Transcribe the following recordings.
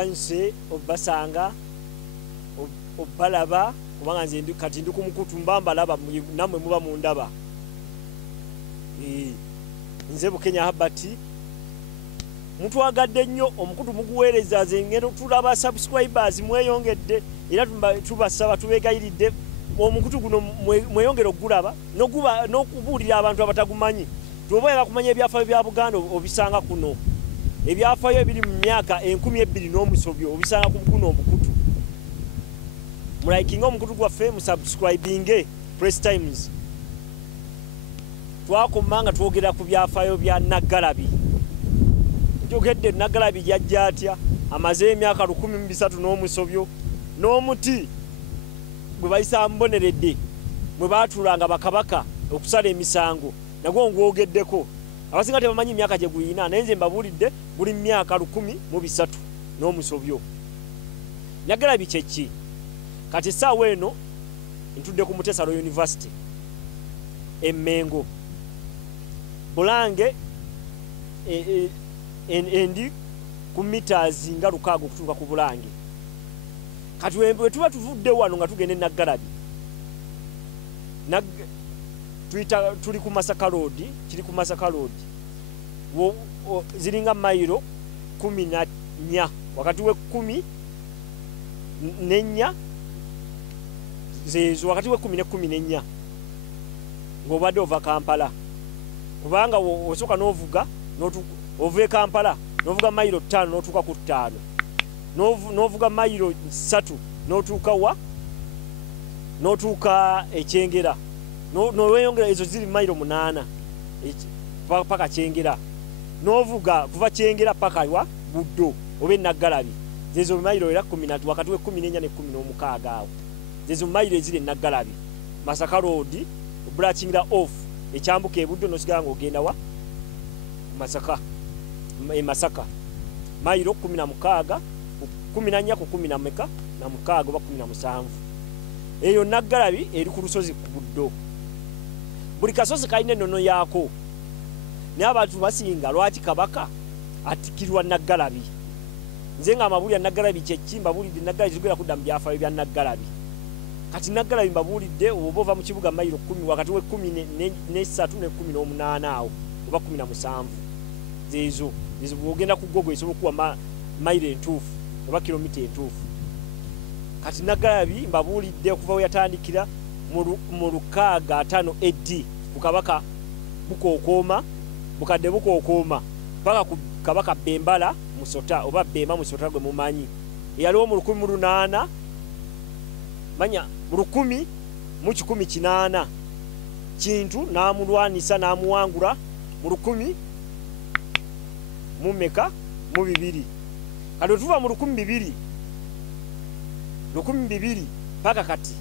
basanyuse obasanga obalaba kubanga nze kati ndi ku mukutu mbamba laba namwe muba mu ndaba nze Bukenya Habati mutwagadde nnyo omukutu muguweereza ze ngero tulaba subscribers mweyongedde era tubasaba tubegayiridde omukutu guno mweyongera ogulaba n'okubuulira abantu abatagumanyi tuboyera kumanya ebyafaayo bya Buganda obisanga kuno ebyafaayo ebiri mu myaka 12 n'omusobyo obisanga ku guno omukutu mulayikinga omukutu gwaffe musubscribinge Press Times twakomanga twogera ku byafaayo bya Nnaggalabi njogedde Nnaggalabi jajja atya amaze emyaka 13 n'omusobyo n'omuti gwe bayisa mboneredde mwe baatulanga bakabaka okusala emisango nagwo ngwogeddeko abasinga tebamanyi emyaka gye guyina naye nze mbabuulidde buli myaka 13 n'omusobyo Nnaggalabi kyeki kati essaawa eno ntudde ku Mutesalo University Emmengo Bulange endi ku meters nga 6 okutuuka ku Bulange kati bwe tuba tuvudde wano nga tugende Nnaggalabi tuli ku Masaka Road kiri ku Masaka Road ziringa mayiro 14 wakati we 14 zezo wakati we 14 ng'obadde ova Kampala kubanga osoka n'ovuga ove Kampala n'ovuga mayiro 5 n'otuuka ku 5 n'ovuga mayiro 3 n'otuuka wa n'otuuka Ekyengera n'oweyongera ezo ziri mayiro 8 paka Kyengera n'ovuga kuva Kyengera paka wa Buddo obe Nnaggalabi zezo mayiro era 13 wakati we 14 ne 16 awo zezo mayiro ezire Nnaggalabi Masaka Road branching off ekyambuka Buddo n'osigala ng'ogenda wa Masaka Masaka mayiro 16 14 ku 10 na mukaaga oba 17 eyo Nnaggalabi eri ku lusozi ku Buddo buli kasozi kalina ennono yaako naye abantu basinga lwaki kabaka atikirwa Nnaggalabi nze nga amabulira Nnaggalabi kyeki mbabuulidde Nnaggalabi zigera kudda mu byafaayo bya Nnaggalabi kati Nnaggalabi mbabuulidde oba ova mu kibuga mayiro 10 wakati we 13 ne 18 awo oba 17 zezo bwogenda ku Google esobola okuwa mayiro entuufu oba kilomita entuufu kati Nnaggalabi mbabuulidde okuva we yatandikira mu 65 AD ku kabaka Bukookoma bukadde Bukookoma paka ku kabaka Bembala Musota oba Bemba Musota gwe mumanyi eyaliwo mu 18 manya mu 1018 kintu n'amulwanisa n'amuwangula mu 10 mu meka mu 2 kati tuva mu 1200 paka kati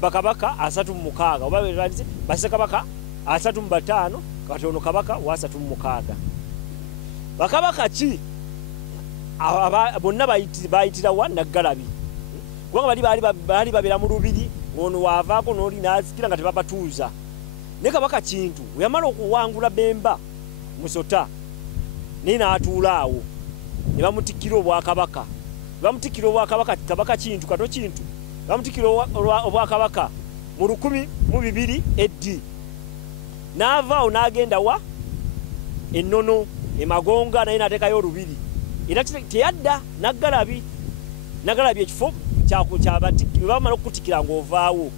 bakabaka 36 oba basekabaka 35 kati ono kabaka wa 36 bakabaka ki bonna bayitira wa Nnaggalabi kubanga bali babera mu lubiri ono waavaako n'oli n'azikira nga tebabatuuza ne kabaka Kintu yamala okuwangula Bemba Musota naye n'atuula awo ne bamutikkira obwakabaka kabaka Kintu kato Kintu bamutikkira obwakabaka mu 1200 AD n'avaawo n'agenda wa ennono emagonga naye n'ateekayo olubiri era teyadda Nnaggalabi ekifo kyabatikkira bamala okukutikira ng'ovaawo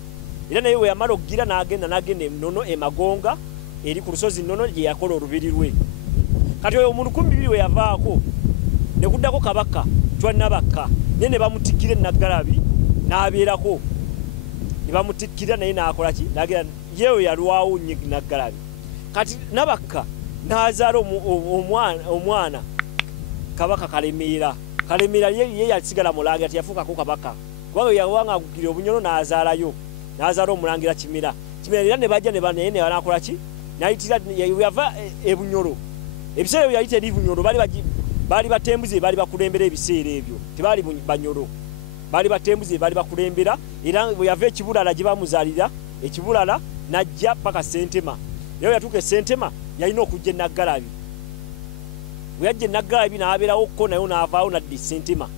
era naye we yamala okugira n'agenda ennono emagonga eri ku lusozi nnono gye yakola olubiri lwe kati oyo mu 1200 we yavaako ne kuddako kabaka Nabakka naye ne bamutikkira Nnaggalabi n'abeerako ne bamutikkira naye n'akola ki n'agenda yewe yalwawo nnyo Nnaggalabi kati Nabakka n'azaala omwana kabaka Kalemeera ye yasigala mulangira teyafuukako kabaka kubanga yawangagukira obunyolo n'azaalayo n'azaala omulangira Kimera era ne bajja naye ne banakola ki nayitira yava ebunyolo ebiseera ebyo yali teri bunyolo baali batembuze baali bakulembera ebiseera ebyo tebaali banyolo baali batembuze baali bakulembera era bwe yava ekibulala gye bamuzaalira ekibulala najja paka Sentema era yatuuka Sentema yalina okujja Nnaggalabi bweyajja Naggalabi n'abeerawo ko nayo n'avaawo nadda e Ssentema.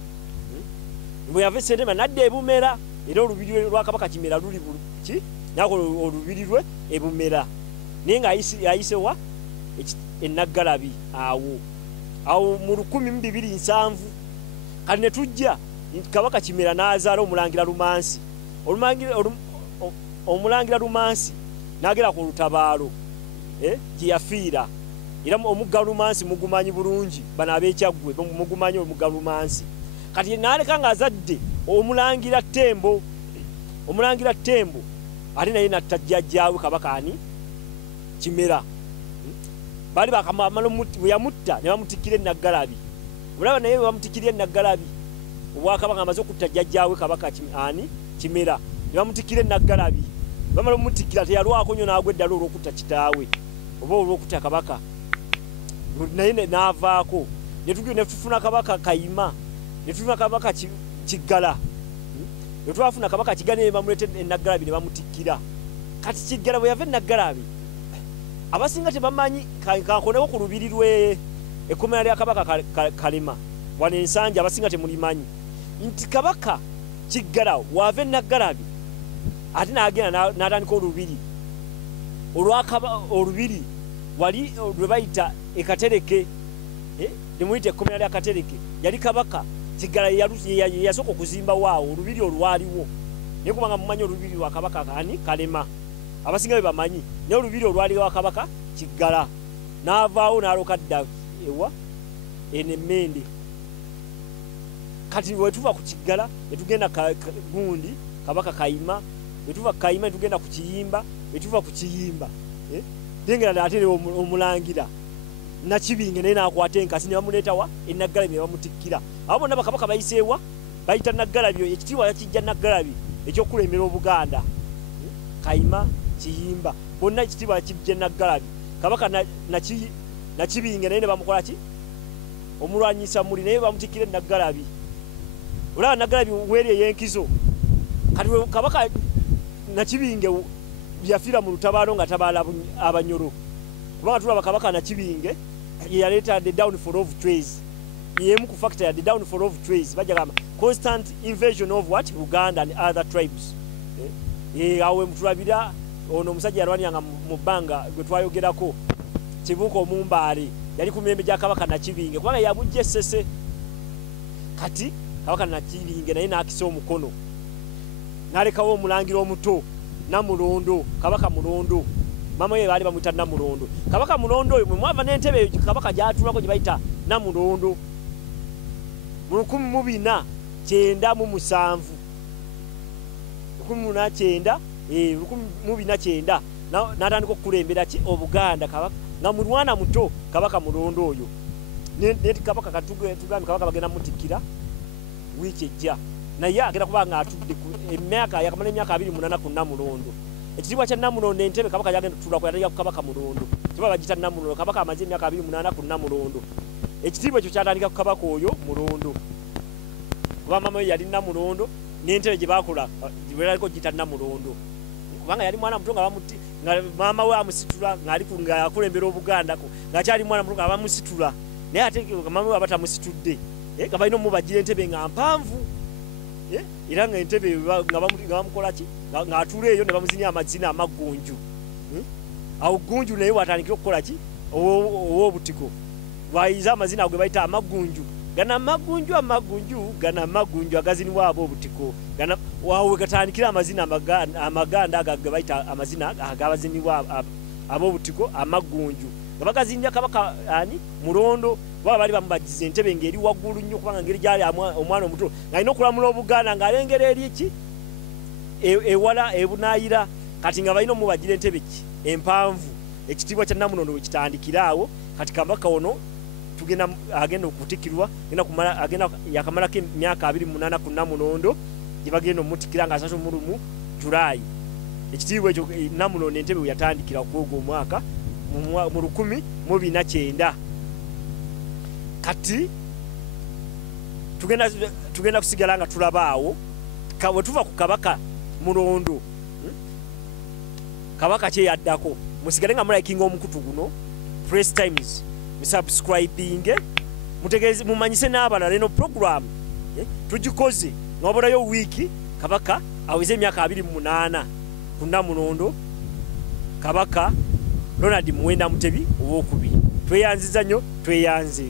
Bwe yava e Ssentema n'adda e Bumera era olubiri lwa Kabaka Kimera luli ki nakola olubiri lwe e Bumera naye ng'ayisewa e Naggalabi awo mu 1207 kati ne tujja Kabaka Kimera n'azaala Omulangira Lumansi. Omulangira Lumansi n'agera ku lutabaalo gye yafiira era omugga Lumansi mugumanyi bulungi bano ab'Ekyaggwe mugumanyi omugga Lumansi. Kati n'aleka ng'azadde Omulangira Ttembo. Omulangira Ttembo ate naye natta jjajjaawe Kabaka ani Kimera. Bali bakamala bwe yamutta ne bamutikkira e Naggalabi. Olaba naye bamutikkira e Naggalabi Obwakabaka amaze okutta jjajjaawe Kabaka ani Kimera ne bamutikkira e Naggalabi. Bamala omutikkira teyalwako nnyo n'agwa eddala olw'okutta kitaawe oba olw'okutta Kabaka naye n'avaako ne tufuna Kabaka Kayima ne tufuna Kabaka Kiggala. Ne twafuna Kabaka Kiggala ne bamuleeta e Naggalabi ne bamutikkira. Kati Kiggala bwe yava e Naggalabi abasinga tebamanyi kankonewo ku lubiri lwe ekkomera lya Kabaka Kalema wano Ensanja abasinga temulimanyi nti Kabaka Kiggala wava e Naggalabi ate n'agenda n'atandika olubiri olubiri wali lwe bayita e Katereke ne muyita ekkomera lya Katereke yali Kabaka Kiggala yasooka okuzimba waawo olubiri olwaliwo naye kubanga mumanyi olubiri lwa Kabaka ani Kalema abasinga be bamanyi naye olubiri olwaliwo wa Kabaka Kiggala n'avaawo n'aloka dda ewa Emmende. Kati bwe tuva ku Kiggala ne tugenda gundi Kabaka Kayima ne tuva Kayima ne tugenda ku Kiyimba ne tuva ku Kiyimba tengera n'atere Omulangira Nakibinge naye n'akwata enkasi ne bamuleeta wa e Naggalabi ne bamutikkira. Abo bonna bakabaka bayiseewa bayita Naggalabi ekitiibwa yakijja Naggalabi ekyokulembera Obuganda. Kayima Kiyimba bonna ekitiibwa yakijja Naggalabi. Kabaka Nakibinge naye ne bamukola ki omulwanyisa muli naye bamutikkira e Naggalabi. Olaba Naggalabi weri ey'enkizo kati Kabaka Nakibinge yafiira mu lutabaalo nga tabaala Abanyoro kubanga tulaba Kabaka Nakibinge yaleeta the downfall of Chwezi. Yemu ku factor ya the downfall of Chwezi bajagamba constant invasion of what Buganda and other tribes. Awe mutulabira ono omusajja yalwaniranga mu bbanga gwe twayogerako Kibuuka Omumbaale yali ku mirembe gya Kabaka Nakibinge kubanga yabujja Essese. Kati Kabaka Nakibinge naye n'akisa omukono n'alekawo Omulangira omuto Namulondo Kabaka Mulondo mama we baali bamuyita Namulondo. Kabaka Mulondo oyo mwe mwava n'entebe eyo Kabaka gy'atuulako gye bayita Namulondo mu 1497 n'atandika okukulembera ki Obuganda Kabaka nga mulwana muto Kabaka Mulondo oyo ne Kabaka katugambe Kabaka bagenda mutikkira wiiki ejja naye agenda kuba nga atudde emyaka yakamala emyaka 28 ku Namulondo. Ekitiibwa kya Namulondo entebe Kabaka yagenda tutuulako yatandika ku Kabaka Mulondo kiba bagita Namulondo. Kabaka amaze emyaka 28 ku Namulondo. Ekitiibwa ekyo kyatandika ku Kabaka oyo Mulondo kuba mama we yali Namulondo n'entebe gye baakola gye baliko gita Namulondo kubanga yali mwana muto nga bamutti nga mama we amusitula nga akulembera Obugandako ng'akyali mwana muto nga bamusitula naye ate mama we abatamusitudde nga balina omubagira entebe nga mpanvu era nga entebe nga bamukola ki ng'atuula eyo ne bamuzinya amazina amaggunju. Awo gunju naye watandikira okukola ki ow'obutiko bwayiza amazina ago ge bayita amaggunju. Gana amaggunju agazinibwa ab'obutiko waawe gatandikira amazina amaganda ago ge bayita amazina agabazinibwa ab'obutiko amaggunju nga bagazinja Kabaka ani Mulondo baba bali bamubagiza entebe ng'eri waggulu nnyo kubanga ngeri gyali omwana omuto ng'alina okulamula Obuganda ng'alengera eri ki ewala ebunaayira kati nga balina omubagira entebe ki empanvu. Ekitiibwa kya Namulondo we kitandikira awo kati Kabaka ono agenda okutikkirwa yakamalako emyaka 28 ku Namulondo gye bagenda omutikkira nga 31 Julayi. Ekitiibwa ekyo Namulondo entebe we yatandikira okwoga omwaka mu 1409. Kati tugenda kusigala nga tulaba awo bwe tuva ku Kabaka Mulondo Kabaka kye yaddako musigale nga mulayikinga omukutu guno Press Times subscribing mutegeze mumanyise n'abalala eno program tugikoze ng'obulayo wiiki Kabaka aweze emyaka 28 kuna munondo Kabaka Ronald Muwenda Mutebi owokubiri tweyanziza nnyo tweyanze